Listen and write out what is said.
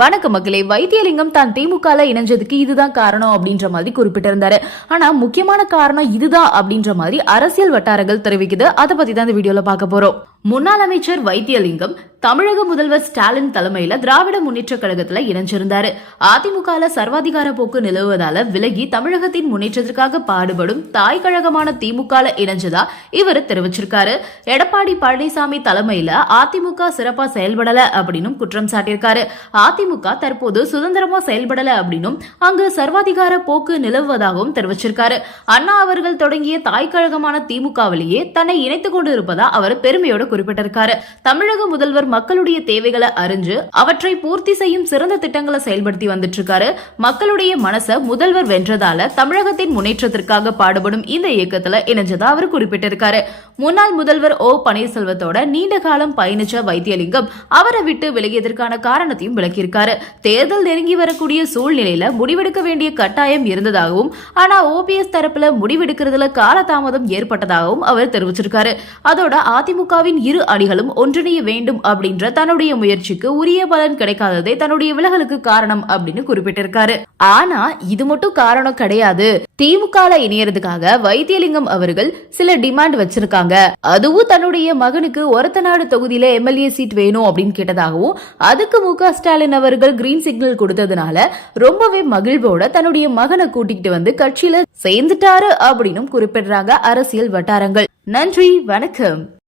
வணக்க மக்களே வைத்தியலிங்கம் தான் திமுகல இணைஞ்சதுக்கு இதுதான் காரணம் அப்படின்ற மாதிரி குறிப்பிட்டிருந்தாரு. ஆனா முக்கியமான காரணம் இதுதான் அப்படின்ற மாதிரி அரசியல் வட்டாரங்கள் தெரிவிக்குது. அதை பத்தி தான் இந்த வீடியோல பார்க்க போறோம். முன்னாள் அமைச்சர் வைத்தியலிங்கம் தமிழக முதல்வர் ஸ்டாலின் தலைமையில திராவிட முன்னேற்ற கழகத்துல இணைஞ்சிருந்தாரு. அதிமுகல சர்வாதிகார போக்கு நிலவுவதால விலகி தமிழகத்தின் முன்னேற்றத்திற்காக பாடுபடும் தாய் கழகமான திமுகல இணைஞ்சதா இவர் தெரிவிச்சிருக்காரு. எடப்பாடி பழனிசாமி தலைமையில அதிமுக சிறப்பா செயல்படல அப்படின்னும் குற்றம் சாட்டியிருக்காரு. அதிமுக தற்போது சுதந்திரமா செயல்படல அப்படின்னும் அங்கு சர்வாதிகார போக்கு நிலவுவதாகவும் தெரிவிச்சிருக்காரு. அண்ணா அவர்கள் தொடங்கிய தாய் கழகமான திமுகவிலேயே தன்னை இணைத்துக் கொண்டிருப்பதா அவர் பெருமையோடு குறிப்பிட்டிருக்காரு. தமிழக முதல்வர் மக்களுடைய தேவைகளை அறிஞ்சு அவற்றை பூர்த்தி செய்யும் சிறந்த திட்டங்களை செயல்படுத்தி வந்துட்டு இருக்காரு மக்களுடைய மனசை முதல்வர் வென்றதால தமிழகத்தின் முன்னேற்றத்திற்காக பாடுபடும் இந்த இயக்கத்துல இணைஞ்சதா அவர் குறிப்பிட்டிருக்காரு. முன்னாள் முதல்வர் ஓ பன்னீர்செல்வத்தோட நீண்ட காலம் பயணிச்ச வைத்தியலிங்கம் அவரை விட்டு விலகியதற்கான காரணத்தையும் விளக்கியிருக்காரு. தேர்தல் நெருங்கி வரக்கூடிய சூழ்நிலையில முடிவெடுக்க வேண்டிய கட்டாயம் இருந்ததாகவும் ஆனா ஓபிஎஸ் தரப்புல முடிவெடுக்கிறதுல காலதாமதம் ஏற்பட்டதாகவும் அவர் தெரிவிச்சிருக்காரு. அதோட அதிமுகவின் இரு அணிகளும் ஒன்றிணைய வேண்டும் அப்படின்ற தன்னுடைய முயற்சிக்கு உரிய பலன் கிடைக்காததே தன்னுடைய விலகலுக்கு காரணம் அப்படின்னு குறிப்பிட்டிருக்காரு. ஆனா இது மட்டும் காரணம் கிடையாது. திமுக இணையறதுக்காக வைத்தியலிங்கம் அவர்கள் சில டிமாண்ட் வச்சிருக்காங்க. அதுவும் தன்னுடைய மகனுக்கு ஒரத்தநாடு தொகுதியில எம்எல்ஏ சீட் வேணும் அப்படின்னு கேட்டதாகவும் அதுக்கு மு ஸ்டாலின் அவர்கள் கிரீன் சிக்னல் கொடுத்ததுனால ரொம்பவே மகிழ்வோட தன்னுடைய மகனை கூட்டிக்கிட்டு வந்து கட்சியில சேர்ந்துட்டாரு அப்படின்னு குறிப்பிடுறாங்க அரசியல் வட்டாரங்கள். நன்றி வணக்கம்.